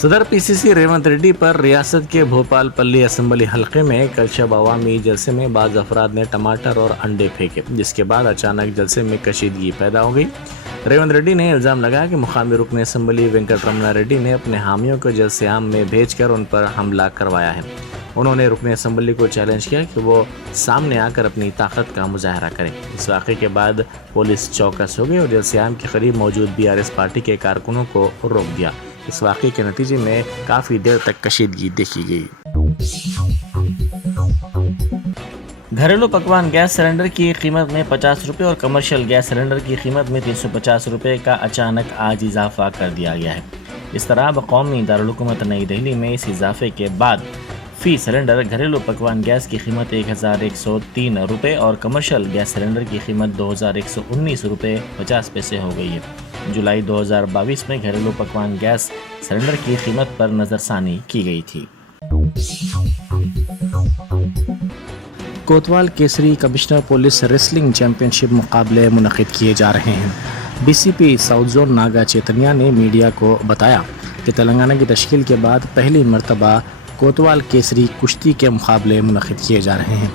صدر پی سی سی ریونت ریڈی پر ریاست کے بھوپال پلی اسمبلی حلقے میں کل شب عوامی جلسے میں بعض افراد نے ٹماٹر اور انڈے پھینکے، جس کے بعد اچانک جلسے میں کشیدگی پیدا ہو گئی۔ ریونت ریڈی نے الزام لگایا کہ مقامی رکن اسمبلی وینکٹ رمنا ریڈی نے اپنے حامیوں کو جلسے عام میں بھیج کر ان پر حملہ کروایا ہے۔ انہوں نے رکن اسمبلی کو چیلنج کیا کہ وہ سامنے آ کر اپنی طاقت کا مظاہرہ کریں۔ اس واقعے کے بعد پولیس چوکس ہو گئی اور جلسے عام کے قریب موجود BRS پارٹی کے کارکنوں کو روک دیا۔ اس واقعے کے نتیجے میں کافی دیر تک کشیدگی دیکھی گئی۔ گھریلو پکوان گیس سلنڈر کی قیمت میں 50 روپے اور کمرشل گیس سلنڈر کی قیمت میں 350 روپے کا اچانک آج اضافہ کر دیا گیا ہے۔ اس طرح قومی دارالحکومت نئی دہلی میں اس اضافے کے بعد فی سلنڈر گھریلو پکوان گیس کی قیمت 1103 روپے اور کمرشل گیس سلنڈر کی قیمت 2119 روپے 50 پیسے ہو گئی ہے۔ جولائی 2022 میں گھریلو پکوان گیس سلنڈر کی قیمت پر نظر ثانی کی گئی تھی۔ کوتوال کیسری کمشنر پولیس ریسلنگ چیمپئن شپ مقابلے منعقد کیے جا رہے ہیں۔ BCP south zone Naga Chaitanya نے میڈیا کو بتایا کہ تلنگانہ کی تشکیل کے بعد پہلی مرتبہ کوتوال کیسری کشتی کے مقابلے منعقد کیے جا رہے ہیں۔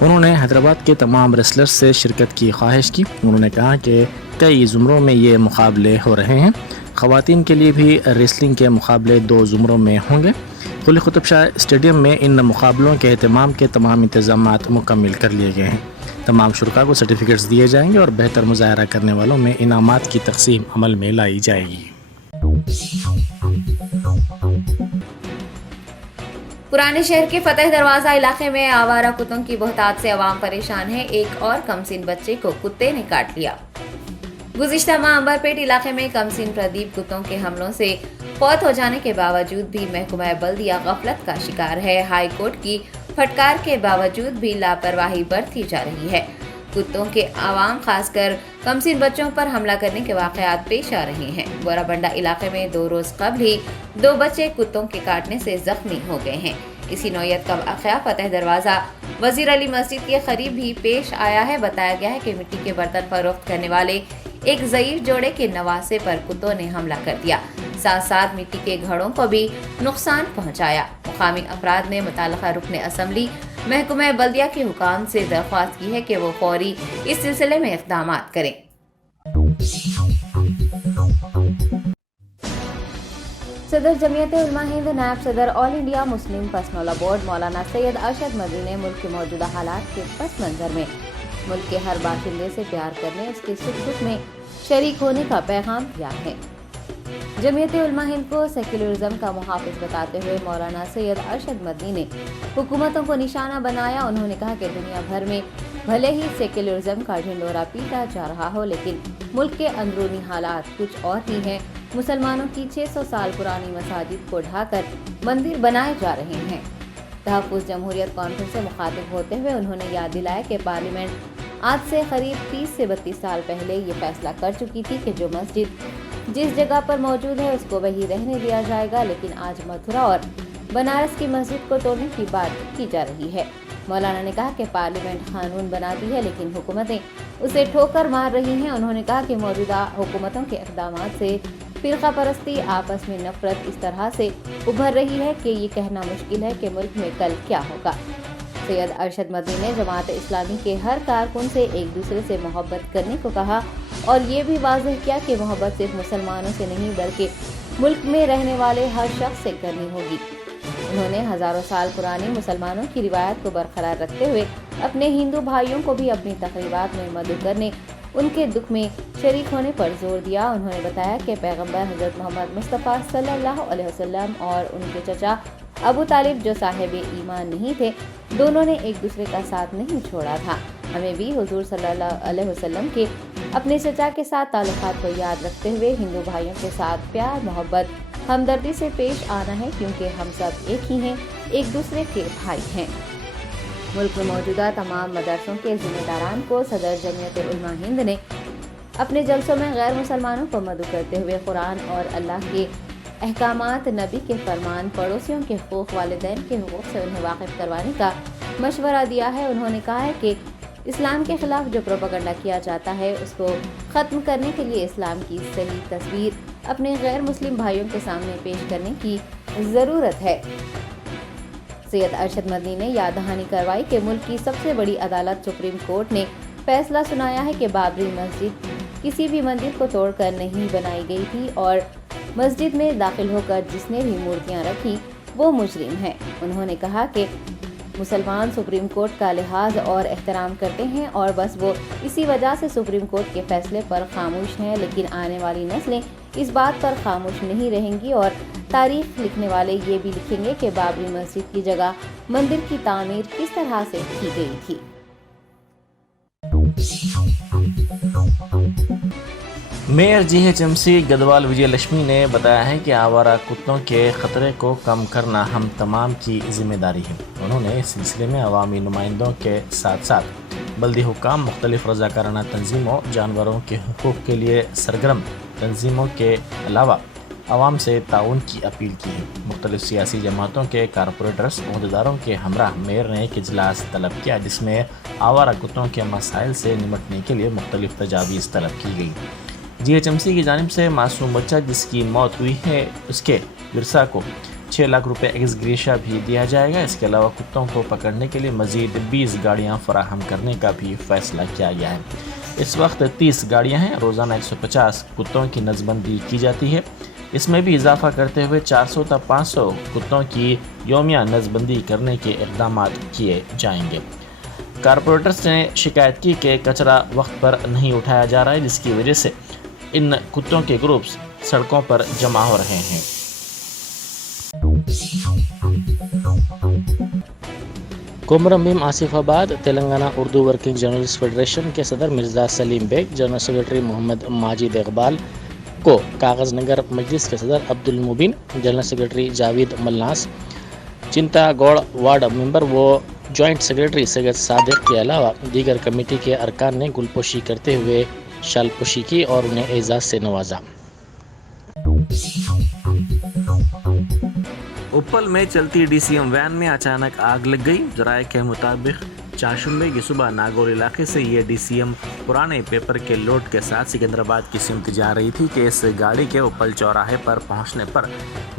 انہوں نے حیدرآباد کے تمام ریسلرز سے شرکت کی خواہش کی۔ انہوں نے کہا کہ کئی زمروں میں یہ مقابلے ہو رہے ہیں۔ خواتین کے لیے بھی ریسلنگ کے مقابلے 2 زمروں میں ہوں گے۔ قلی قطب شاہ اسٹیڈیم میں ان مقابلوں کے اہتمام کے تمام انتظامات مکمل کر لیے گئے ہیں۔ تمام شرکاء کو سرٹیفکیٹس دیے جائیں گے اور بہتر مظاہرہ کرنے والوں میں انعامات کی تقسیم عمل میں لائی جائے گی۔ پرانے شہر کے فتح دروازہ علاقے میں آوارہ کتوں کی بہتات سے عوام پریشان ہے۔ ایک اور کمسن بچے کو کتے نے کاٹ لیا۔ گزشتہ ماہ عنبرپیٹ علاقے میں کمسن پردیپ کتوں کے حملوں سے فوت ہو جانے کے باوجود بھی محکمہ بلدیہ غفلت کا شکار ہے۔ ہائی کورٹ کی پھٹکار کے باوجود بھی لاپرواہی برتی جا رہی ہے۔ کتوں کے عوام خاص کر کمسن بچوں پر حملہ کرنے کے واقعات پیش آ رہے ہیں۔ بورا بنڈا علاقے میں 2 روز قبل ہی 2 بچے کتوں کے کاٹنے سے زخمی ہو گئے ہیں۔ اسی نوعیت کا واقعہ فتح دروازہ وزیر علی مسجد کے قریب بھی پیش آیا ہے۔ بتایا گیا ہے کہ مٹی کے برتن فروخت کرنے والے ایک ضعیف جوڑے کے نواسے پر کتوں نے حملہ کر دیا، ساتھ ساتھ مٹی کے گھڑوں کو بھی نقصان پہنچایا۔ مقامی افراد نے متعلقہ رکن اسمبلی محکمہ بلدیہ کے حکام سے درخواست کی ہے کہ وہ فوری اس سلسلے میں اقدامات کریں۔ صدر جمعیت علماء ہند نائب صدر آل انڈیا مسلم پرسنل بورڈ مولانا سید ارشد مدنی نے ملک کے موجودہ حالات کے پس منظر میں ملک کے ہر باشندے سے پیار کرنے، اس کے سکھ دکھ میں شریک ہونے کا پیغام دیا ہے۔ جمعیت علماء ہند کو سیکولرزم کا محافظ بتاتے ہوئے مولانا سید ارشد مدنی نے حکومتوں کو نشانہ بنایا۔ انہوں نے کہا کہ دنیا بھر میں بھلے ہی سیکولرزم کا ڈھنڈورا پیٹا جا رہا ہو، لیکن ملک کے اندرونی حالات کچھ اور ہی ہیں۔ مسلمانوں کی 600 سال پرانی مساجد کو ڈھا کر مندر بنائے جا رہے ہیں۔ تحفظ جمہوریت کانفرنس سے مخاطب ہوتے ہوئے انہوں نے یاد دلایا کہ پارلیمنٹ آج سے قریب 30 سے 32 سال پہلے یہ فیصلہ کر چکی تھی کہ جو مسجد جس جگہ پر موجود ہے اس کو وہی رہنے دیا جائے گا، لیکن آج متھرا اور بنارس کی مسجد کو توڑنے کی بات کی جا رہی ہے۔ مولانا نے کہا کہ پارلیمنٹ قانون بناتی ہے لیکن حکومتیں اسے ٹھوکر مار رہی ہیں۔ انہوں نے کہا کہ موجودہ حکومتوں کے اقدامات سے فرقہ پرستی، آپس میں نفرت اس طرح سے ابھر رہی ہے کہ یہ کہنا مشکل ہے کہ ملک میں کل کیا ہوگا۔ سید ارشد مدنی نے جماعت اسلامی کے ہر کارکن سے ایک دوسرے سے محبت کرنے کو کہا اور یہ بھی واضح کیا کہ محبت صرف مسلمانوں سے نہیں بلکہ ملک میں رہنے والے ہر شخص سے کرنی ہوگی۔ انہوں نے ہزاروں سال پرانی مسلمانوں کی روایت کو برقرار رکھتے ہوئے اپنے ہندو بھائیوں کو بھی اپنی تقریبات میں مدعو کرنے، ان کے دکھ میں شریک ہونے پر زور دیا۔ انہوں نے بتایا کہ پیغمبر حضرت محمد مصطفیٰ صلی اللہ علیہ وسلم اور ان کے چچا ابو طالب جو صاحب ایمان نہیں تھے، دونوں نے ایک دوسرے کا ساتھ نہیں چھوڑا تھا۔ ہمیں بھی حضور صلی اللہ علیہ وسلم کے اپنے چچا کے ساتھ تعلقات کو یاد رکھتے ہوئے ہندو بھائیوں کے ساتھ پیار، محبت، ہمدردی سے پیش آنا ہے، کیونکہ ہم سب ایک ہی ہیں، ایک دوسرے کے بھائی ہیں۔ ملک میں موجودہ تمام مدرسوں کے ذمہ داران کو صدر جمعیت علماء ہند نے اپنے جلسوں میں غیر مسلمانوں کو مدعو کرتے ہوئے قرآن اور اللہ کے احکامات، نبی کے فرمان، پڑوسیوں کے حقوق، والدین کے حقوق سے انہیں واقف کروانے کا مشورہ دیا ہے۔ انہوں نے کہا ہے کہ اسلام کے خلاف جو پروپیگنڈا کیا جاتا ہے اس کو ختم کرنے کے لیے اسلام کی صحیح تصویر اپنے غیر مسلم بھائیوں کے سامنے پیش کرنے کی ضرورت ہے۔ سید ارشد مدنی نے یاد دہانی کروائی کہ ملک کی سب سے بڑی عدالت سپریم کورٹ نے فیصلہ سنایا ہے کہ بابری مسجد کسی بھی مندر کو توڑ کر نہیں بنائی گئی تھی اور مسجد میں داخل ہو کر جس نے بھی مورتیاں رکھی وہ مجرم ہے۔ انہوں نے کہا کہ مسلمان سپریم کورٹ کا لحاظ اور احترام کرتے ہیں اور بس وہ اسی وجہ سے سپریم کورٹ کے فیصلے پر خاموش ہیں، لیکن آنے والی نسلیں اس بات پر خاموش نہیں رہیں گی اور تاریخ لکھنے والے یہ بھی لکھیں گے کہ بابری مسجد کی جگہ مندر کی تعمیر کس طرح سے کی گئی تھی۔ میئر GHMC گدوال وجے لکشمی نے بتایا ہے کہ آوارہ کتوں کے خطرے کو کم کرنا ہم تمام کی ذمہ داری ہے۔ انہوں نے اس سلسلے میں عوامی نمائندوں کے ساتھ ساتھ بلدی حکام، مختلف رضاکارانہ تنظیموں، جانوروں کے حقوق کے لیے سرگرم تنظیموں کے علاوہ عوام سے تعاون کی اپیل کی ہے۔ مختلف سیاسی جماعتوں کے کارپوریٹرز، عہدیداروں کے ہمراہ میئر نے ایک اجلاس طلب کیا جس میں آوارہ کتوں کے مسائل سے نمٹنے کے لیے مختلف تجاویز طلب کی گئی۔ GHMC کی جانب سے معصوم بچہ جس کی موت ہوئی ہے اس کے ورثاء کو 6 لاکھ روپے ایکس گریشیا بھی دیا جائے گا۔ اس کے علاوہ کتوں کو پکڑنے کے لیے مزید 20 گاڑیاں فراہم کرنے کا بھی فیصلہ کیا گیا ہے۔ اس وقت 30 گاڑیاں ہیں، روزانہ 150 کتوں کی نظم بندی کی جاتی ہے۔ اس میں بھی اضافہ کرتے ہوئے 400 تا 500 کتوں کی یومیہ نظم بندی کرنے کے اقدامات کیے جائیں گے۔ کارپوریٹرز نے شکایت کی کہ کچرا وقت پر نہیں اٹھایا جا رہا ہے جس کی وجہ سے ان کتوں کے گروپس سڑکوں پر جمع ہو رہے ہیں۔ کومرم بھیم آصف آباد Telangana Urdu working journalist federation کے صدر مرزا سلیم بیگ، جنرل سیکرٹری محمد ماجد اقبال کو کاغذ نگر مجلس کے صدر عبد المبین، جنرل سیکرٹری جاوید ملناس، چنتا گوڑ وارڈ ممبر و جوائنٹ سیکرٹری سید صادق کے علاوہ دیگر کمیٹی کے ارکان نے گل پوشی کرتے ہوئے شال پوشی کی اور انہیں اعزاز سے نوازا۔ اپل میں چلتی DCM وین میں اچانک آگ لگ گئی۔ ذرائع کے مطابق چاشمبے کی صبح ناگور علاقے سے یہ DCM پرانے پیپر کے لوڈ کے ساتھ سکندرآباد کی سمت جا رہی تھی کہ اس گاڑی کے اپل چوراہے پر پہنچنے پر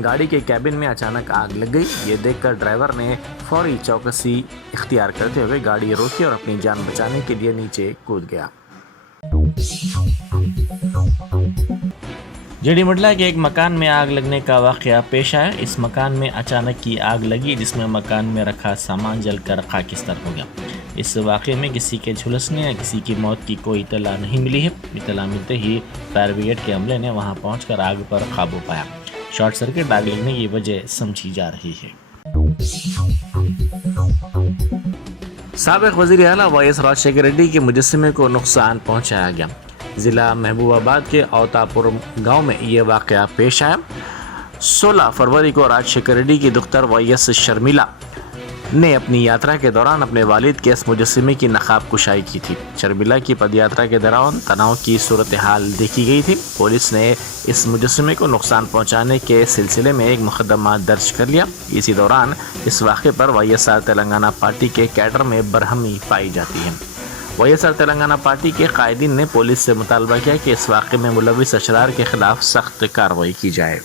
گاڑی کے کیبن میں اچانک آگ لگ گئی۔ یہ دیکھ کر ڈرائیور نے فوری چوکسی اختیار کرتے ہوئے گاڑی روکی اور اپنی جان بچانے کے لیے نیچے کود گیا۔ جیڈی مڈلا کے ایک مکان میں آگ لگنے کا واقعہ پیش آیا۔ اس مکان میں اچانک کی آگ لگی جس میں مکان میں رکھا سامان جل کر خاکستر ہو گیا۔ اس واقعے میں کسی کے جھلسنے یا کسی کی موت کی کوئی اطلاع نہیں ملی ہے۔ اطلاع ملتے ہی فائر بریگیڈ کے عملے نے وہاں پہنچ کر آگ پر قابو پایا۔ شارٹ سرکٹ آگ لگنے کی وجہ سمجھی جا رہی ہے۔ سابق وزیر اعلیٰ YS راجشیکھر ریڈی کے مجسمے کو نقصان پہنچایا گیا۔ ضلع محبوب آباد کے اوتاپور گاؤں میں یہ واقعہ پیش آیا۔ 16 فروری کو راجشیکھر ریڈی کی دختر YS شرمیلا نے اپنی یاترا کے دوران اپنے والد کے اس مجسمے کی نقاب کشائی کی تھی۔ شرمیلا کی پد یاترا کے دوران تناؤ کی صورتحال دیکھی گئی تھی۔ پولیس نے اس مجسمے کو نقصان پہنچانے کے سلسلے میں ایک مقدمہ درج کر لیا۔ اسی دوران اس واقعے پر YSR تلنگانہ پارٹی کے کیڈر میں برہمی پائی جاتی ہے۔ YSR تلنگانہ پارٹی کے قائدین نے پولیس سے مطالبہ کیا کہ اس واقعے میں ملوث اشرار کے خلاف سخت کارروائی کی جائے۔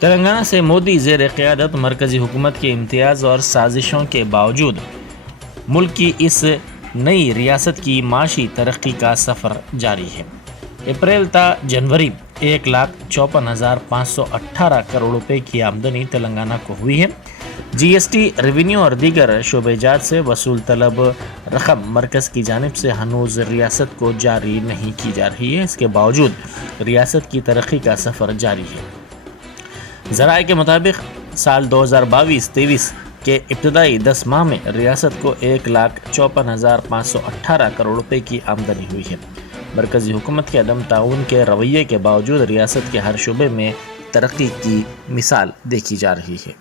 تلنگانہ سے مودی زیر قیادت مرکزی حکومت کے امتیاز اور سازشوں کے باوجود ملک کی اس نئی ریاست کی معاشی ترقی کا سفر جاری ہے۔ اپریل تا جنوری 1,54,518 کروڑ روپے کی آمدنی تلنگانہ کو ہوئی ہے۔ GST، ریونیو اور دیگر شعبہ جات سے وصول طلب رقم مرکز کی جانب سے ہنوز ریاست کو جاری نہیں کی جا رہی ہے۔ اس کے باوجود ریاست کی ترقی کا سفر جاری ہے۔ ذرائع کے مطابق سال 2022-23 کے ابتدائی 10 ماہ میں ریاست کو 1,54,518 کروڑ روپے کی آمدنی ہوئی ہے۔ مرکزی حکومت کے عدم تعاون کے رویے کے باوجود ریاست کے ہر شعبے میں ترقی کی مثال دیکھی جا رہی ہے۔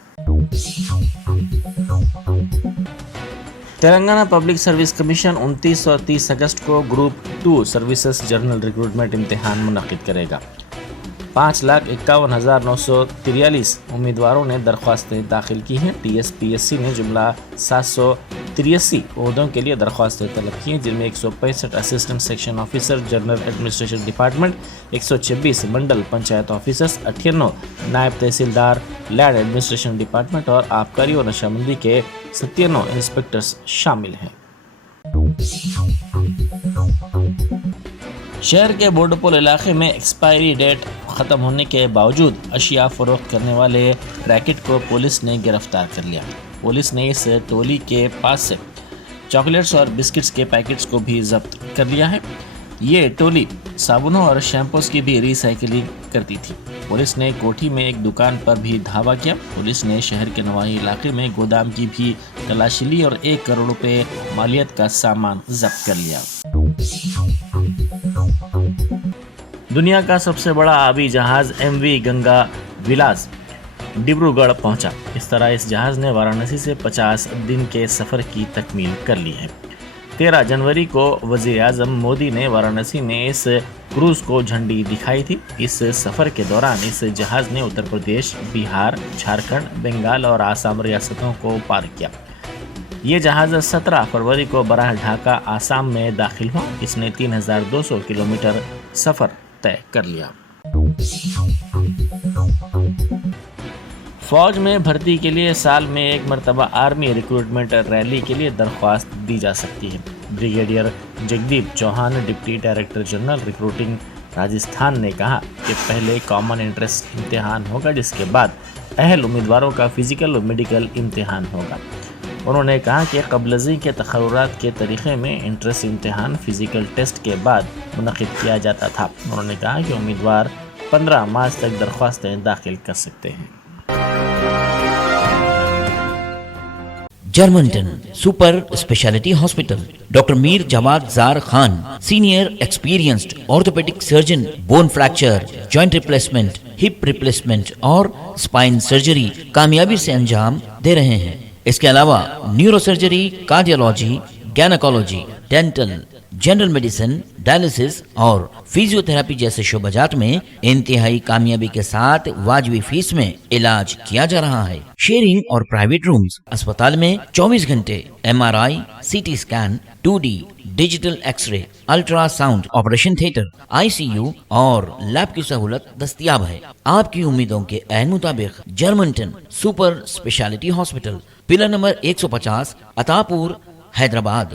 تلنگانہ پبلک سروس کمیشن 29 اور 30 اگست کو گروپ 2 سروسز جنرل ریکروٹمنٹ امتحان منعقد کرے گا۔ 5,51,943 امیدواروں نے درخواستیں داخل کی ہیں۔ TSPSC نے جملہ 700 83 عہدوں کے لیے درخواستیں طلب کی ہیں، جن میں 165 assistant section officer general administration department, 126 منڈل پنچایت آفیسرز، 98 نائب تحصیلدار لینڈ ایڈمنسٹریشن ڈپارٹمنٹ اور آبکاری اور نشہ بندی کے 97 انسپکٹرز شامل ہیں۔ شہر کے بورڈپول علاقے میں ایکسپائری ڈیٹ ختم ہونے کے باوجود اشیاء فروخت کرنے والے ریکٹ کو پولیس نے گرفتار کر لیا۔ پولیس نے اس ٹولی کے پاس سے چاکلیٹس اور بسکٹس کے پیکٹس کو بھی ضبط کر لیا ہے۔ یہ ٹولی صابنوں اور شیمپوز کی بھی ری سائیکلنگ کرتی تھی۔ پولیس نے کوٹھی میں ایک دکان پر بھی دھاوا کیا۔ پولیس نے شہر کے نواحی علاقے میں گودام کی بھی تلاشی لی اور 1 کروڑ روپے مالیت کا سامان ضبط کر لیا۔ دنیا کا سب سے بڑا آبی جہاز ایم وی گنگا ولاس ڈبرو گڑھ پہنچا۔ اس طرح اس جہاز نے وارانسی سے 50 دن کے سفر کی تکمیل کر لی ہے۔ 13 جنوری کو وزیر اعظم مودی نے وارانسی میں اس کروز کو جھنڈی دکھائی تھی۔ اس سفر کے دوران اس جہاز نے اتر پردیش، بہار، جھارکھنڈ، بنگال اور آسام ریاستوں کو پار کیا۔ یہ جہاز 17 فروری کو براہ ڈھاکہ آسام میں داخل ہوا۔ اس نے 3200 کلومیٹر سفر طے کر لیا۔ فوج میں بھرتی کے لیے سال میں 1 مرتبہ آرمی ریکروٹمنٹ ریلی کے لیے درخواست دی جا سکتی ہے۔ Brigadier Jagdeep Chauhan, deputy director general recruiting Rajasthan نے کہا کہ پہلے کامن انٹرنس امتحان ہوگا، جس کے بعد اہل امیدواروں کا فزیکل اور میڈیکل امتحان ہوگا۔ انہوں نے کہا کہ قبل ازیں کے تقررات کے طریقے میں انٹرنس امتحان فزیکل ٹیسٹ کے بعد منعقد کیا جاتا تھا۔ انہوں نے کہا کہ امیدوار 15 مارچ تک درخواستیں داخل کر سکتے ہیں۔ جرمنٹن super specialty hospital, doctor Mir Jawad Zar Khan, senior experienced orthopaedic surgeon, bone fracture, joint replacement, hip replacement اور اسپائن سرجری کامیابی سے انجام دے رہے ہیں۔ اس کے علاوہ neuro surgery, cardiology, gynaecology, dental, general medicine, dialysis اور فزیو تھراپی جیسے شعبہ جات میں انتہائی کامیابی کے ساتھ واجبی فیس میں علاج کیا جا رہا ہے۔ شیئرنگ اور پرائیویٹ رومز، اسپتال میں 24 گھنٹے MRI، CT scan, 2D digital X ray, ultra sound, operation theatre, ICU اور لیب کی سہولت دستیاب ہے۔ آپ کی امیدوں کے عین مطابق جرمنٹن super specialty hospital, pillar number 150، عطا پور، حیدرآباد۔